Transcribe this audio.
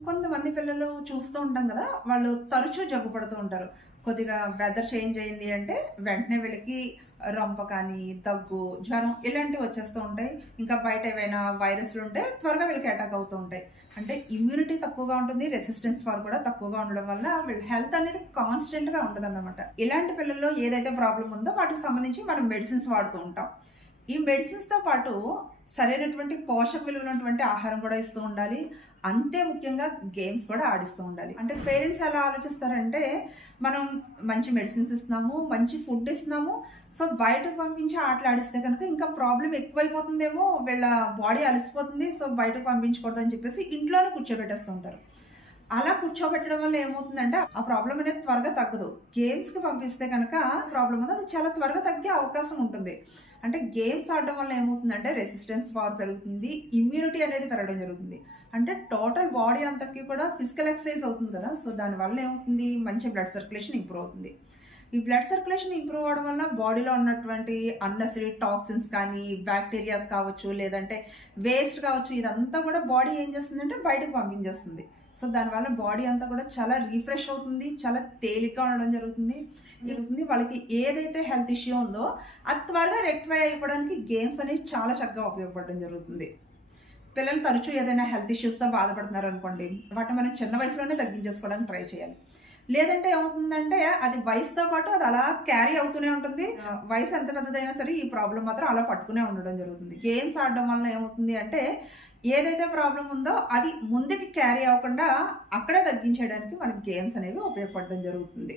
కొంతమంది పిల్లలు చూస్తూ ఉంటాం కదా! వాళ్ళు తరచూ జబ్బు పడుతూ ఉంటారు. కొద్దిగా వెదర్ చేంజ్ అయింది అంటే వెంటనే వీళ్ళకి రొంప కానీ, దగ్గు, జ్వరం ఇలాంటివి వచ్చేస్తూ ఉంటాయి. ఇంకా బయట ఏవైనా వైరస్‌లుంటే త్వరగా వీళ్ళకి అటాక్ అవుతూ ఉంటాయి. అంటే ఇమ్యూనిటీ తక్కువగా ఉంటుంది. రెసిస్టెన్స్ పవర్ కూడా తక్కువగా ఉండడం వల్ల వీళ్ళ హెల్త్ అనేది కాన్స్టెంట్‌గా ఉండదన్నమాట. ఇలాంటి పిల్లల్లో ఏదైతే ప్రాబ్లమ్ ఉందో వాటికి సంబంధించి మనం మెడిసిన్స్ వాడుతూ ఉంటాం. ఈ మెడిసిన్స్‌తో పాటు సరైనటువంటి పోషక విలువైనటువంటి ఆహారం కూడా ఇస్తూ ఉండాలి. అంతే ముఖ్యంగా గేమ్స్ కూడా ఆడిస్తూ ఉండాలి. అంటే పేరెంట్స్ ఎలా ఆలోచిస్తారంటే, మనం మంచి మెడిసిన్స్ ఇస్తున్నాము, మంచి ఫుడ్ ఇస్తున్నాము. సో, బయటకు పంపించి ఆటలాడిస్తే కనుక ఇంకా ప్రాబ్లమ్ ఎక్కువైపోతుందేమో, వీళ్ళ బాడీ అలసిపోతుంది. సో, బయటకు పంపించకూడదని చెప్పేసి ఇంట్లోనే కూర్చోబెట్టేస్తూ ఉంటారు. అలా కూర్చోబెట్టడం వల్ల ఏమవుతుందంటే, ఆ ప్రాబ్లమ్ అనేది త్వరగా తగ్గదు. గేమ్స్‌కి పంపిస్తే గనక ప్రాబ్లమ్ ఉంది అది చాలా త్వరగా తగ్గే అవకాశం ఉంటుంది. అంటే గేమ్స్ ఆడడం వల్ల ఏమవుతుందంటే రెసిస్టెన్స్ పవర్ పెరుగుతుంది. ఇమ్యూనిటీ అనేది పెరగడం జరుగుతుంది. అంటే టోటల్ బాడీ అంతటికి కూడా ఫిజికల్ ఎక్సర్సైజ్ అవుతుంది కదా! సో, దానివల్ల ఏమవుతుంది మంచి బ్లడ్ సర్క్యులేషన్ ఇంప్రూవ్ అవుతుంది. ఈ బ్లడ్ సర్క్యులేషన్ ఇంప్రూవ్ అవ్వడం వల్ల బాడీలో ఉన్నటువంటి అన్నెసరీ టాక్సిన్స్ కానీ, బాక్టీరియాస్ కావచ్చు, లేదంటే వేస్ట్ కావచ్చు, ఇదంతా కూడా బాడీ ఏం చేస్తుందంటే బయటకు పంపించేస్తుంది. సో, దానివల్ల బాడీ అంతా కూడా చాలా రిఫ్రెష్ అవుతుంది. చాలా తేలిగ్గా ఉండడం జరుగుతుంది. వాళ్ళకి ఏదైతే హెల్త్ ఇష్యూ ఉందో అది త్వరగా రెక్టిఫై అయిపోవడానికి గేమ్స్ అనేవి చాలా చక్కగా ఉపయోగపడడం జరుగుతుంది. పిల్లలు తరచూ ఏదైనా హెల్త్ ఇష్యూస్‌తో బాధపడుతున్నారనుకోండి, వాటిని మనం చిన్న వయసులోనే తగ్గించేసుకోవడానికి ట్రై చేయాలి. లేదంటే ఏమవుతుందంటే, అది వయసుతో పాటు అది అలా క్యారీ అవుతూనే ఉంటుంది. వయసు ఎంత పెద్దదైనా సరే ఈ ప్రాబ్లమ్ మాత్రం అలా పట్టుకునే ఉండడం జరుగుతుంది. గేమ్స్ ఆడడం వల్ల ఏమవుతుంది అంటే, ఏదైతే ప్రాబ్లమ్ ఉందో అది ముందుకి క్యారీ అవ్వకుండా అక్కడే తగ్గించేయడానికి మనకి గేమ్స్ అనేవి ఉపయోగపడడం జరుగుతుంది.